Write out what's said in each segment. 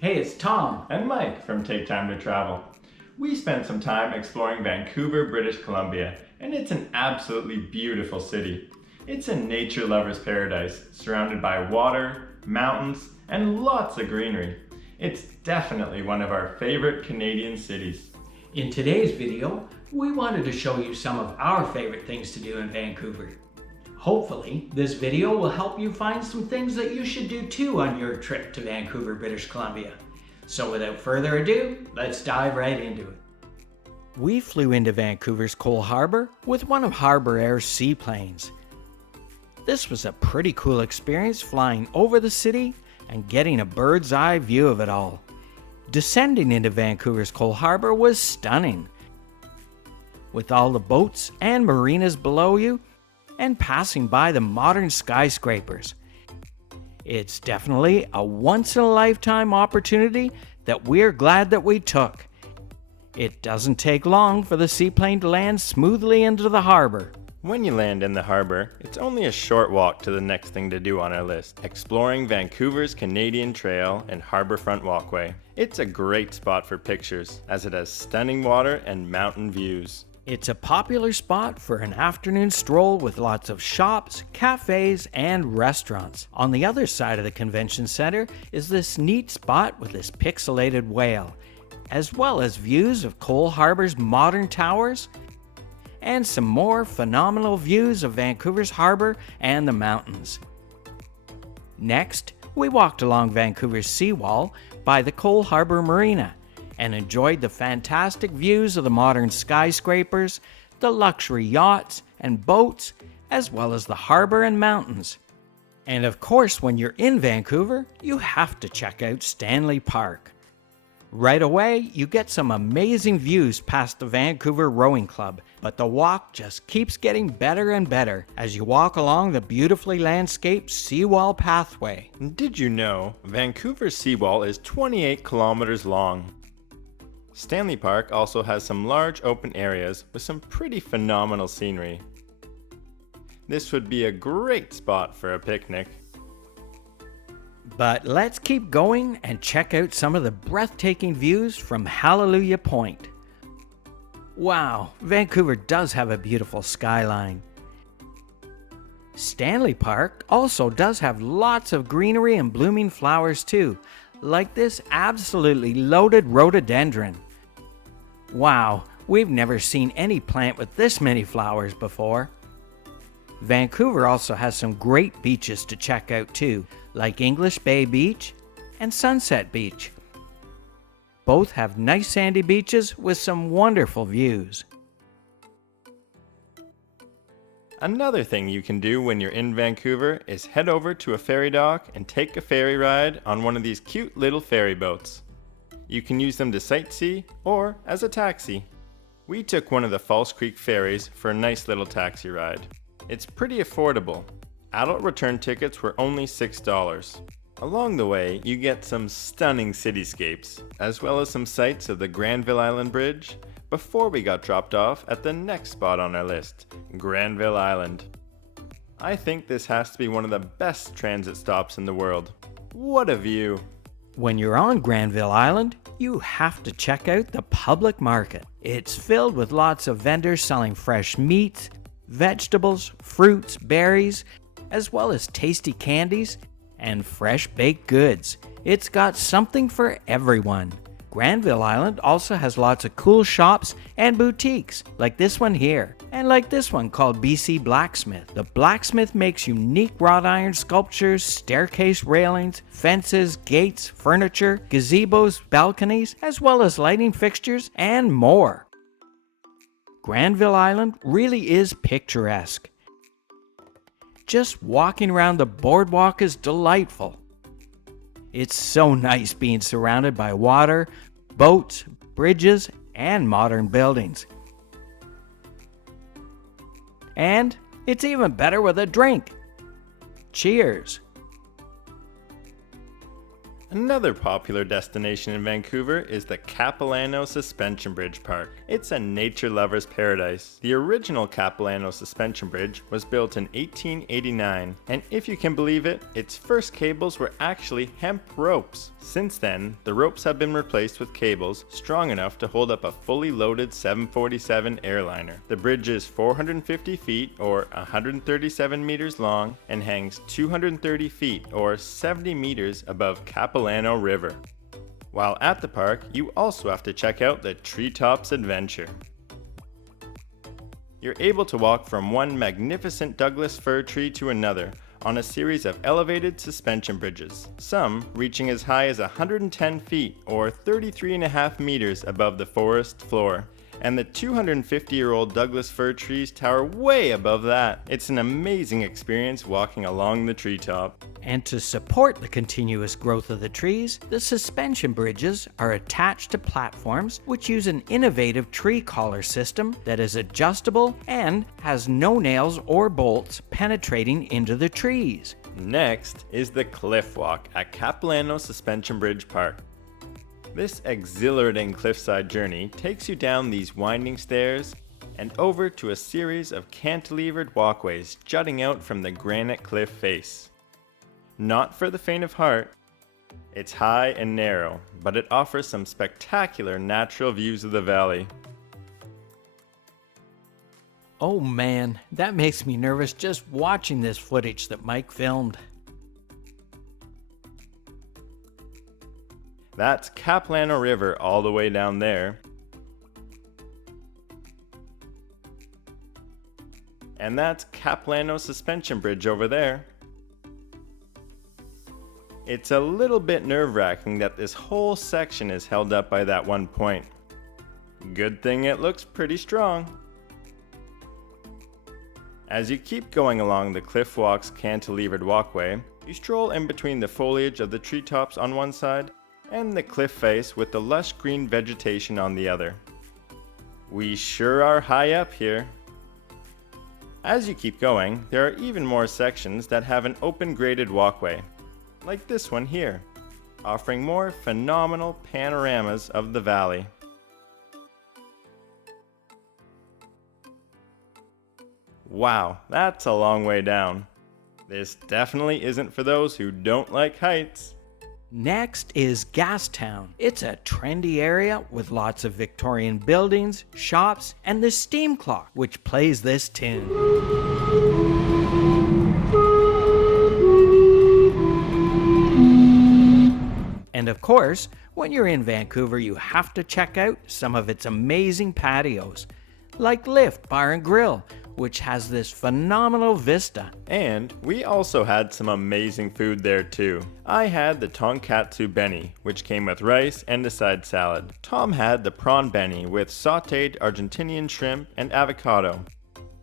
Hey, it's Tom. And Mike from Take Time to Travel. We spent some time exploring Vancouver, British Columbia, and it's an absolutely beautiful city. It's a nature lover's paradise, surrounded by water, mountains, and lots of greenery. It's definitely one of our favorite Canadian cities. In today's video, we wanted to show you some of our favorite things to do in Vancouver. Hopefully, this video will help you find some things that you should do too on your trip to Vancouver, British Columbia. So without further ado, let's dive right into it. We flew into Vancouver's Coal Harbour with one of Harbour Air's seaplanes. This was a pretty cool experience flying over the city and getting a bird's eye view of it all. Descending into Vancouver's Coal Harbour was stunning. With all the boats and marinas below you, and passing by the modern skyscrapers. It's definitely a once-in-a-lifetime opportunity that we're glad that we took. It doesn't take long for the seaplane to land smoothly into the harbor. When you land in the harbor, it's only a short walk to the next thing to do on our list, exploring Vancouver's Canadian Trail and Harbourfront Walkway. It's a great spot for pictures, as it has stunning water and mountain views. It's a popular spot for an afternoon stroll with lots of shops, cafes, and restaurants. On the other side of the convention center is this neat spot with this pixelated whale, as well as views of Coal Harbour's modern towers, and some more phenomenal views of Vancouver's harbor and the mountains. Next, we walked along Vancouver's seawall by the Coal Harbour Marina, and enjoyed the fantastic views of the modern skyscrapers, the luxury yachts and boats, as well as the harbor and mountains. And of course, when you're in Vancouver, you have to check out Stanley Park. Right away, you get some amazing views past the Vancouver Rowing Club, but the walk just keeps getting better and better as you walk along the beautifully landscaped seawall pathway. Did you know Vancouver's seawall is 28 kilometers long? Stanley Park also has some large open areas with some pretty phenomenal scenery. This would be a great spot for a picnic. But let's keep going and check out some of the breathtaking views from Hallelujah Point. Wow, Vancouver does have a beautiful skyline. Stanley Park also does have lots of greenery and blooming flowers too, like this absolutely loaded rhododendron. Wow, we've never seen any plant with this many flowers before. Vancouver also has some great beaches to check out too, like English Bay Beach and Sunset Beach. Both have nice sandy beaches with some wonderful views. Another thing you can do when you're in Vancouver is head over to a ferry dock and take a ferry ride on one of these cute little ferry boats. You can use them to sightsee or as a taxi. We took one of the False Creek ferries for a nice little taxi ride. It's pretty affordable. Adult return tickets were only $6. Along the way, you get some stunning cityscapes, as well as some sights of the Granville Island Bridge, before we got dropped off at the next spot on our list, Granville Island. I think this has to be one of the best transit stops in the world. What a view! When you're on Granville Island, you have to check out the public market. It's filled with lots of vendors selling fresh meats, vegetables, fruits, berries, as well as tasty candies and fresh baked goods. It's got something for everyone. Granville Island also has lots of cool shops and boutiques, like this one here, and like this one called BC Blacksmith. The blacksmith makes unique wrought iron sculptures, staircase railings, fences, gates, furniture, gazebos, balconies, as well as lighting fixtures and more. Granville Island really is picturesque. Just walking around the boardwalk is delightful. It's so nice being surrounded by water, boats, bridges, and modern buildings. And it's even better with a drink. Cheers! Another popular destination in Vancouver is the Capilano Suspension Bridge Park. It's a nature lover's paradise. The original Capilano Suspension Bridge was built in 1889, and if you can believe it, its first cables were actually hemp ropes. Since then, the ropes have been replaced with cables strong enough to hold up a fully loaded 747 airliner. The bridge is 450 feet or 137 meters long and hangs 230 feet or 70 meters above Capilano River. While at the park, you also have to check out the Treetops Adventure. You're able to walk from one magnificent Douglas fir tree to another on a series of elevated suspension bridges, some reaching as high as 110 feet or 33.5 meters above the forest floor. And the 250-year-old Douglas fir trees tower way above that. It's an amazing experience walking along the treetop. And to support the continuous growth of the trees, the suspension bridges are attached to platforms which use an innovative tree collar system that is adjustable and has no nails or bolts penetrating into the trees. Next is the Cliff Walk at Capilano Suspension Bridge Park. This exhilarating cliffside journey takes you down these winding stairs and over to a series of cantilevered walkways jutting out from the granite cliff face. Not for the faint of heart. It's high and narrow, but it offers some spectacular natural views of the valley. Oh man, that makes me nervous just watching this footage that Mike filmed. That's Capilano River all the way down there. And that's Capilano Suspension Bridge over there. It's a little bit nerve-wracking that this whole section is held up by that one point. Good thing it looks pretty strong. As you keep going along the Cliff Walk's cantilevered walkway, you stroll in between the foliage of the treetops on one side and the cliff face with the lush green vegetation on the other. We sure are high up here. As you keep going, there are even more sections that have an open graded walkway, like this one here, offering more phenomenal panoramas of the valley. Wow, that's a long way down. This definitely isn't for those who don't like heights. Next is Gastown. It's a trendy area with lots of Victorian buildings, shops, and the steam clock, which plays this tune. And of course, when you're in Vancouver, you have to check out some of its amazing patios, like Lift Bar and Grill, which has this phenomenal vista. And we also had some amazing food there too. I had the tonkatsu beni, which came with rice and a side salad. Tom had the prawn beni with sautéed Argentinian shrimp and avocado.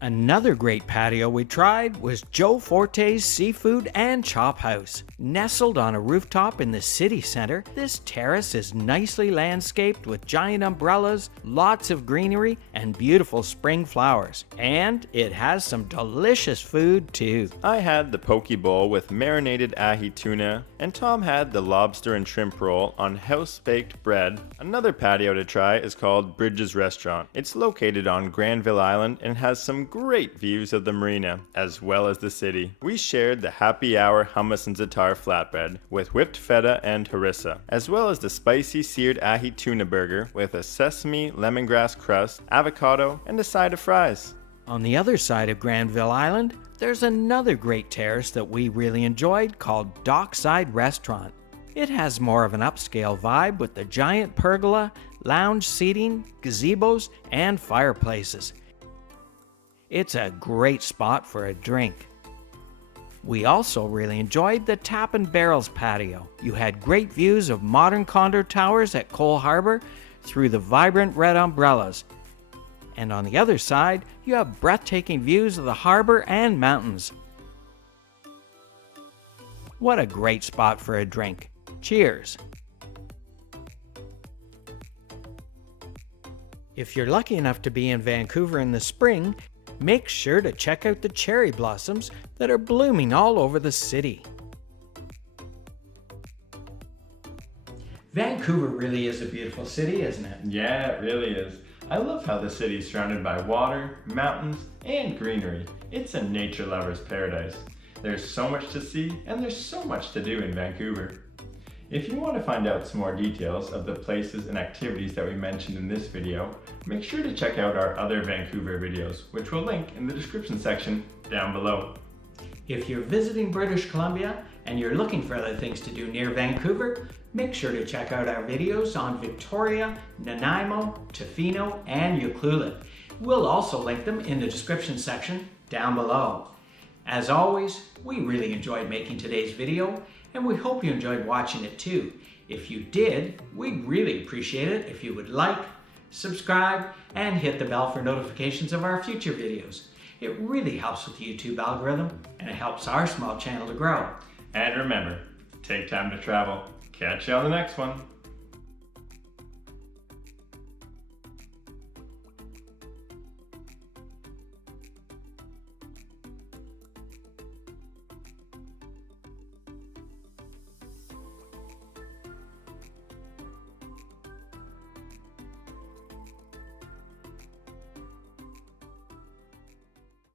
Another great patio we tried was Joe Forte's Seafood and Chop House. Nestled on a rooftop in the city center, this terrace is nicely landscaped with giant umbrellas, lots of greenery, and beautiful spring flowers. And it has some delicious food too. I had the poke bowl with marinated ahi tuna, and Tom had the lobster and shrimp roll on house-baked bread. Another patio to try is called Bridges Restaurant. It's located on Granville Island and has some great views of the marina, as well as the city. We shared the happy hour hummus and za'atar flatbread with whipped feta and harissa, as well as the spicy seared ahi tuna burger with a sesame lemongrass crust, avocado, and a side of fries. On the other side of Granville Island, there's another great terrace that we really enjoyed called Dockside Restaurant. It has more of an upscale vibe with the giant pergola, lounge seating, gazebos, and fireplaces. It's a great spot for a drink. We also really enjoyed the Tap and Barrels patio. You had great views of modern condo towers at Coal Harbour through the vibrant red umbrellas. And on the other side, you have breathtaking views of the harbor and mountains. What a great spot for a drink. Cheers. If you're lucky enough to be in Vancouver in the spring, make sure to check out the cherry blossoms that are blooming all over the city. Vancouver really is a beautiful city, isn't it? Yeah, it really is. I love how the city is surrounded by water, mountains, and greenery. It's a nature lover's paradise. There's so much to see, and there's so much to do in Vancouver. If you want to find out some more details of the places and activities that we mentioned in this video, make sure to check out our other Vancouver videos, which we'll link in the description section down below. If you're visiting British Columbia and you're looking for other things to do near Vancouver, make sure to check out our videos on Victoria, Nanaimo, Tofino, and Coquitlam. We'll also link them in the description section down below. As always, we really enjoyed making today's video, and we hope you enjoyed watching it too. If you did, we'd really appreciate it if you would like, subscribe, and hit the bell for notifications of our future videos. It really helps with the YouTube algorithm, and it helps our small channel to grow. And remember, take time to travel. Catch you on the next one.